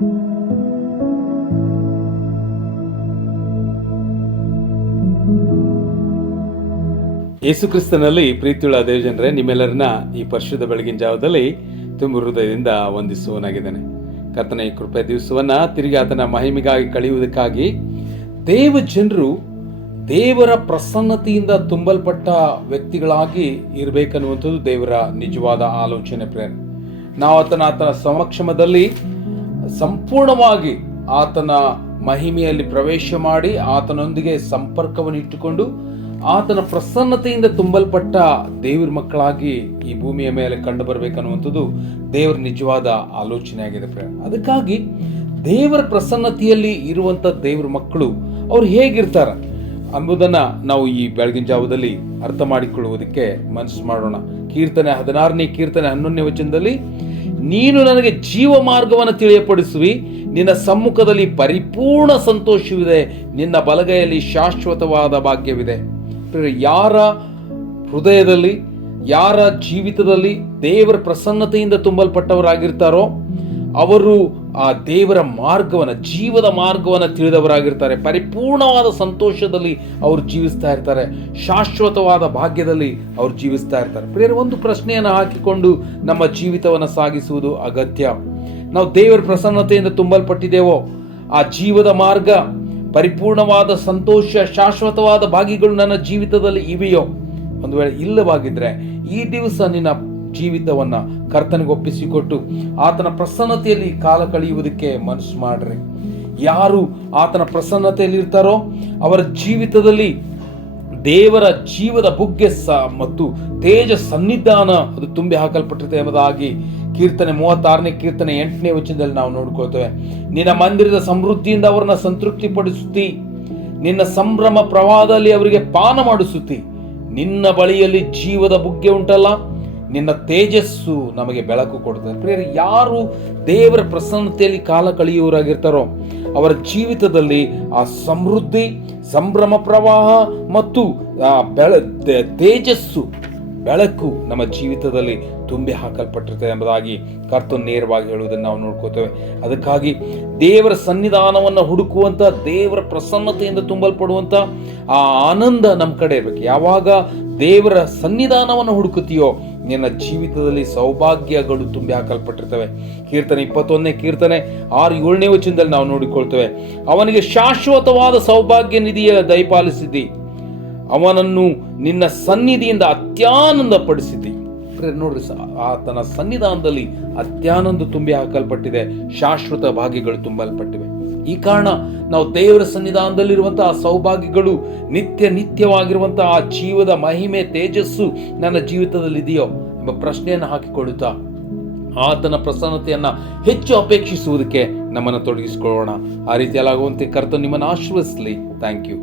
ಯೇಸು ಕ್ರಿಸ್ತನಲ್ಲಿ ಪ್ರೀತಿಯುಳ್ಳ ದೇವಜನರೇ, ನಿಮ್ಮೆಲ್ಲರನ್ನ ಈ ಪರಿಶುದ್ಧ ಬೆಳಗಿನ ಜಾವದಲ್ಲಿ ತುಂಬ ಹೃದಯದಿಂದ ವಂದಿಸುವನಾಗಿದ್ದೇನೆ. ಕರ್ತನ ಈ ಕೃಪೆ ದಿವಸವನ್ನ ತಿರುಗಿ ಆತನ ಮಹಿಮೆಗಾಗಿ ಕಳೆಯುವುದಕ್ಕಾಗಿ ದೇವಜನರು ದೇವರ ಪ್ರಸನ್ನತೆಯಿಂದ ತುಂಬಲ್ಪಟ್ಟ ವ್ಯಕ್ತಿಗಳಾಗಿ ಇರಬೇಕನ್ನುವಂಥದ್ದು ದೇವರ ನಿಜವಾದ ಆಲೋಚನೆ, ಪ್ರೇರಣೆ. ನಾವು ಆತನ ಸಮಕ್ಷಮದಲ್ಲಿ ಸಂಪೂರ್ಣವಾಗಿ ಆತನ ಮಹಿಮೆಯಲ್ಲಿ ಪ್ರವೇಶ ಮಾಡಿ ಆತನೊಂದಿಗೆ ಸಂಪರ್ಕವನ್ನು ಇಟ್ಟುಕೊಂಡು ಆತನ ಪ್ರಸನ್ನತೆಯಿಂದ ತುಂಬಲ್ಪಟ್ಟ ದೇವರ ಮಕ್ಕಳಾಗಿ ಈ ಭೂಮಿಯ ಮೇಲೆ ಕಂಡು ಬರಬೇಕನ್ನುವಂಥದ್ದು ದೇವರ ನಿಜವಾದ ಆಲೋಚನೆ ಆಗಿದೆ. ಅದಕ್ಕಾಗಿ ದೇವರ ಪ್ರಸನ್ನತೆಯಲ್ಲಿ ಇರುವಂಥ ದೇವರ ಮಕ್ಕಳು ಅವ್ರು ಹೇಗಿರ್ತಾರೆ ಎಂಬುದನ್ನು ನಾವು ಈ ಬೆಳಗಿನ ಜಾವದಲ್ಲಿ ಅರ್ಥ ಮಾಡಿಕೊಳ್ಳುವುದಕ್ಕೆ ಮನಸ್ಸು ಮಾಡೋಣ. ಕೀರ್ತನೆ 16ನೇ ಕೀರ್ತನೆ 11ನೇ ವಚನದಲ್ಲಿ, ನೀನು ನನಗೆ ಜೀವ ಮಾರ್ಗವನ್ನು ತಿಳಿಯಪಡಿಸುವಿ, ನಿನ್ನ ಸಮ್ಮುಖದಲ್ಲಿ ಪರಿಪೂರ್ಣ ಸಂತೋಷವಿದೆ, ನಿನ್ನ ಬಲಗೈಯಲ್ಲಿ ಶಾಶ್ವತವಾದ ಭಾಗ್ಯವಿದೆ. ಯಾರ ಹೃದಯದಲ್ಲಿ, ಯಾರ ಜೀವಿತದಲ್ಲಿ ದೇವರ ಪ್ರಸನ್ನತೆಯಿಂದ ತುಂಬಲ್ಪಟ್ಟವರಾಗಿರ್ತಾರೋ ಅವರು ಆ ದೇವರ ಮಾರ್ಗವನ್ನು, ಜೀವದ ಮಾರ್ಗವನ್ನು ತಿಳಿದವರಾಗಿರ್ತಾರೆ. ಪರಿಪೂರ್ಣವಾದ ಸಂತೋಷದಲ್ಲಿ ಅವರು ಜೀವಿಸ್ತಾ ಇರ್ತಾರೆ, ಶಾಶ್ವತವಾದ ಭಾಗ್ಯದಲ್ಲಿ ಅವರು ಜೀವಿಸ್ತಾ ಇರ್ತಾರೆ. ಪ್ರಿಯರೇ, ಒಂದು ಪ್ರಶ್ನೆಯನ್ನು ಹಾಕಿಕೊಂಡು ನಮ್ಮ ಜೀವಿತವನ್ನು ಸಾಗಿಸುವುದು ಅಗತ್ಯ. ನಾವು ದೇವರ ಪ್ರಸನ್ನತೆಯಿಂದ ತುಂಬಲ್ಪಟ್ಟಿದ್ದೇವೋ, ಆ ಜೀವದ ಮಾರ್ಗ, ಪರಿಪೂರ್ಣವಾದ ಸಂತೋಷ, ಶಾಶ್ವತವಾದ ಭಾಗ್ಯಗಳು ನನ್ನ ಜೀವಿತದಲ್ಲಿ ಇವೆಯೋ? ಒಂದು ವೇಳೆ ಇಲ್ಲವಾಗಿದ್ರೆ ಈ ದಿವಸ ನಿನ್ನ ಜೀವಿತವನ್ನ ಕರ್ತನಿಗೆ ಒಪ್ಪಿಸಿಕೊಟ್ಟು ಆತನ ಪ್ರಸನ್ನತೆಯಲ್ಲಿ ಕಾಲ ಕಳೆಯುವುದಕ್ಕೆ ಮನಸ್ಸು ಮಾಡ್ರಿ. ಯಾರು ಆತನ ಪ್ರಸನ್ನತೆಯಲ್ಲಿ ಇರ್ತಾರೋ ಅವರ ಜೀವಿತದಲ್ಲಿ ದೇವರ ಜೀವದ ಬುಗ್ಗೆ ಮತ್ತು ತೇಜ ಸನ್ನಿಧಾನ ಅದು ತುಂಬಿ ಹಾಕಲ್ಪಟ್ಟಿದೆ ಎಂಬುದಾಗಿ ಕೀರ್ತನೆ 36ನೇ ಕೀರ್ತನೆ 8ನೇ ವಚನದಲ್ಲಿ ನಾವು ನೋಡ್ಕೊಳ್ತೇವೆ. ನಿನ್ನ ಮಂದಿರದ ಸಮೃದ್ಧಿಯಿಂದ ಅವರನ್ನ ಸಂತೃಪ್ತಿ ಪಡಿಸುತ್ತಿ, ನಿನ್ನ ಸಂಭ್ರಮ ಪ್ರವಾಹದಲ್ಲಿ ಅವರಿಗೆ ಪಾನ ಮಾಡಿಸುತ್ತಿ. ನಿನ್ನ ಬಳಿಯಲ್ಲಿ ಜೀವದ ಬುಗ್ಗೆ ಉಂಟಲ್ಲ, ನಿನ್ನ ತೇಜಸ್ಸು ನಮಗೆ ಬೆಳಕು ಕೊಡುತ್ತದೆ. ಪ್ರಿಯರೇ, ಯಾರು ದೇವರ ಪ್ರಸನ್ನತೆಯಲ್ಲಿ ಕಾಲ ಕಳೆಯುವವರಾಗಿರ್ತಾರೋ ಅವರ ಜೀವಿತದಲ್ಲಿ ಆ ಸಮೃದ್ಧಿ, ಸಂಭ್ರಮ ಪ್ರವಾಹ ಮತ್ತು ತೇಜಸ್ಸು, ಬೆಳಕು ನಮ್ಮ ಜೀವಿತದಲ್ಲಿ ತುಂಬಿ ಹಾಕಲ್ಪಟ್ಟಿರ್ತದೆ ಎಂಬುದಾಗಿ ಕರ್ತನು ನೇರವಾಗಿ ಹೇಳುವುದನ್ನು ನಾವು ನೋಡ್ಕೋತೇವೆ. ಅದಕ್ಕಾಗಿ ದೇವರ ಸನ್ನಿಧಾನವನ್ನು ಹುಡುಕುವಂಥ, ದೇವರ ಪ್ರಸನ್ನತೆಯಿಂದ ತುಂಬಲ್ಪಡುವಂಥ ಆ ಆನಂದ ನಮ್ಮ ಕಡೆ ಇರಬೇಕು. ಯಾವಾಗ ದೇವರ ಸನ್ನಿಧಾನವನ್ನು ಹುಡುಕುತ್ತೀಯೋ ನಿನ್ನ ಜೀವಿತದಲ್ಲಿ ಸೌಭಾಗ್ಯಗಳು ತುಂಬಿ ಹಾಕಲ್ಪಟ್ಟಿರ್ತವೆ. ಕೀರ್ತನೆ 21ನೇ ಕೀರ್ತನೆ 6-7ನೇ ವಚನದಲ್ಲಿ ನಾವು ನೋಡಿಕೊಳ್ತೇವೆ, ಅವನಿಗೆ ಶಾಶ್ವತವಾದ ಸೌಭಾಗ್ಯ ನಿಧಿಯ ದಯಪಾಲಿಸಿದ್ದಿ, ಅವನನ್ನು ನಿನ್ನ ಸನ್ನಿಧಿಯಿಂದ ಅತ್ಯಾನಂದ ಪಡಿಸಿದ್ದಿ. ನೋಡ್ರಿ, ಆತನ ಸನ್ನಿಧಾನದಲ್ಲಿ ಅತ್ಯಾನಂದ ತುಂಬಿ ಹಾಕಲ್ಪಟ್ಟಿದೆ, ಶಾಶ್ವತ ಭಾಗ್ಯಗಳು ತುಂಬಲ್ಪಟ್ಟಿವೆ. ಈ ಕಾರಣ ನಾವು ದೇವರ ಸನ್ನಿಧಾನದಲ್ಲಿರುವಂತಹ ಆ ಸೌಭಾಗ್ಯಗಳು, ನಿತ್ಯವಾಗಿರುವಂತಹ ಆ ಜೀವದ ಮಹಿಮೆ, ತೇಜಸ್ಸು ನನ್ನ ಜೀವಿತದಲ್ಲಿ ಇದೆಯೋ ಎಂಬ ಪ್ರಶ್ನೆಯನ್ನು ಹಾಕಿಕೊಳ್ಳುತ್ತಾ ಆತನ ಪ್ರಸನ್ನತೆಯನ್ನ ಹೆಚ್ಚು ಅಪೇಕ್ಷಿಸುವುದಕ್ಕೆ ನಮ್ಮನ್ನು ತೊಡಗಿಸಿಕೊಳ್ಳೋಣ. ಆ ರೀತಿಯಲ್ಲಾಗುವಂತೆ ಕರ್ತನು ನಿಮ್ಮನ್ನು ಆಶೀರ್ವದಿಸಲಿ. Thank you.